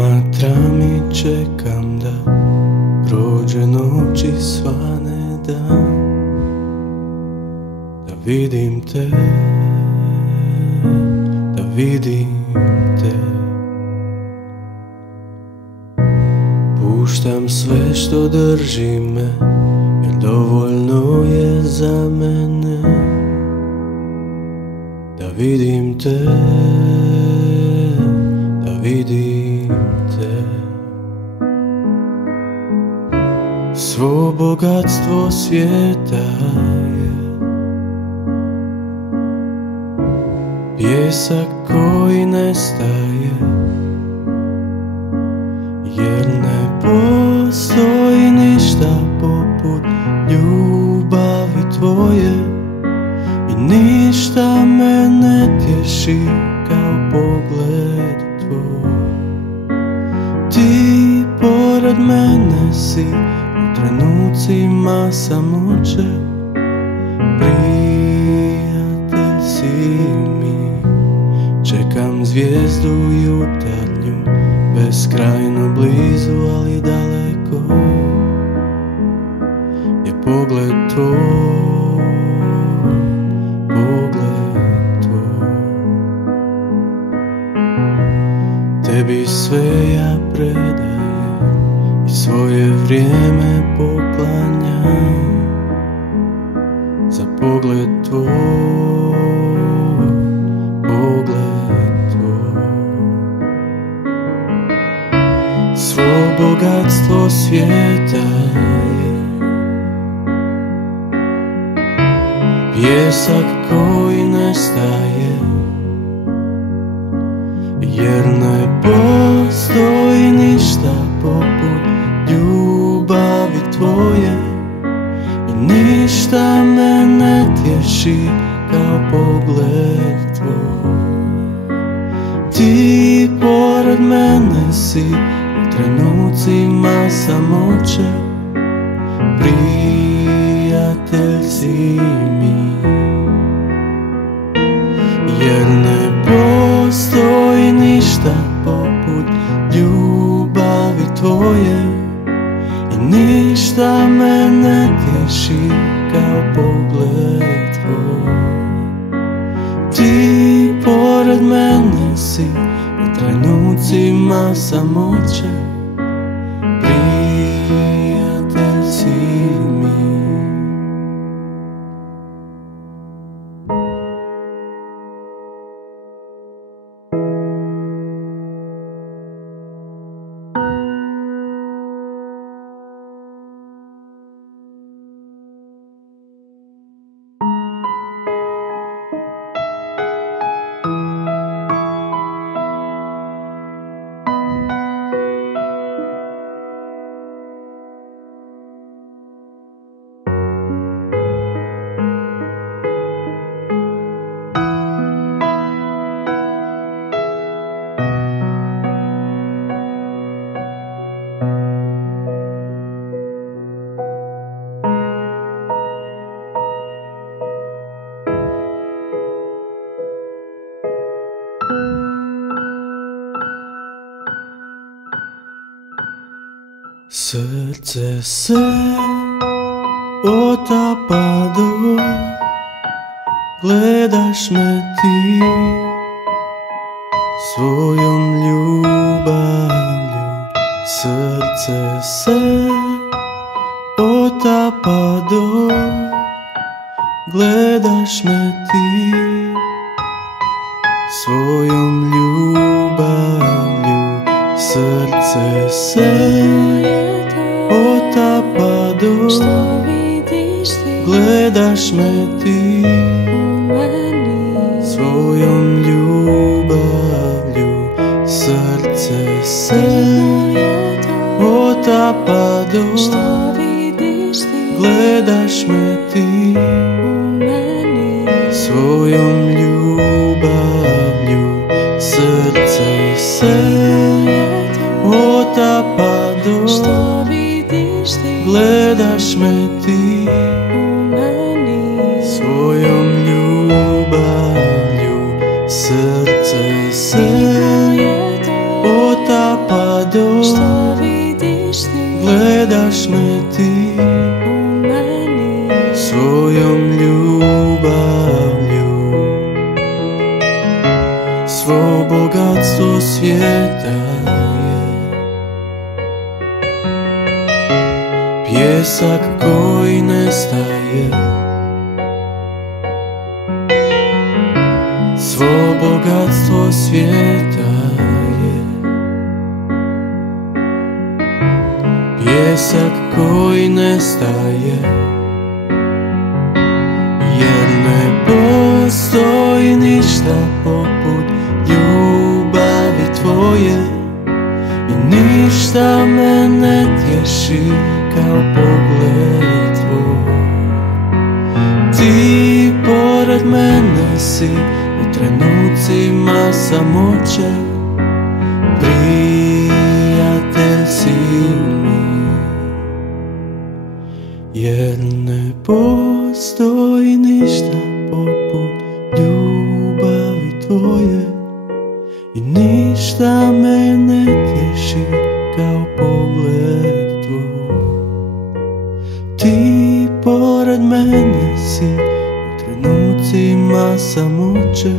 Promatram i čekam da prođe noć i svane dan, da vidim te, da vidim te. Puštam sve što drži me, jer dovoljno je za mene da vidim te, da vidim te. Svo bogatstvo svijeta je pjesak koji nestaje, jer ne postoji ništa poput ljubavi tvoje i ništa me ne tješi kao pogled tvoj. Ti pored mene si u trenucima samoće, prijatelj si mi. Čekam zvijezdu jutarnju, beskrajno blizu, ali daleko je pogled tvoj, pogled tvoj. Tebi sve ja predajem i svoje vrijeme poklanjam za pogled tvoj, pogled tvoj. Svo bogatstvo svijeta je pjesak koji nestaje, jer ne postoji ništa poput ljubavi tvoje i ništa me ne tješi kao pogled tvoj. Ti pored mene si u trenucima samoće, prijatelj si mi, jer ne postoji ništa poput ljubavi tvoje i ništa me ne tješi kao pogled tvoj. Ti pored mene si u trenucima samoće, prijatelj si mi. Srce se otapa dok gledaš me ti svojom ljubavlju. Srce se otapa dok gledaš me ti svojom ljubavlju. Srce se otapa dok gledaš me ti svojom ljubavlju. Srce se otapa dok gledaš me ti svojom ljubavlju. Srce se otapa dok gledaš me ti svojom ljubavlju. Srce se otapa Ništa vidiš ti, gledaš me ti u meni, svojom ljubavlju. Svo bogatstvo svijeta je pjesak koji nestaje. Svo bogatstvo svijeta je pjesak koji nestaje. Jer ne postoji ništa poput ljubavi tvoje i ništa me ne tješi kao pogled tvoj. Ti pored mene si u trenucima samoće, prijatelj si mi. Jer ne postoji ništa poput ljubavi tvoje i ništa me ne tješi kao pogled tvoj. Ti pored mene si u trenucima samoće,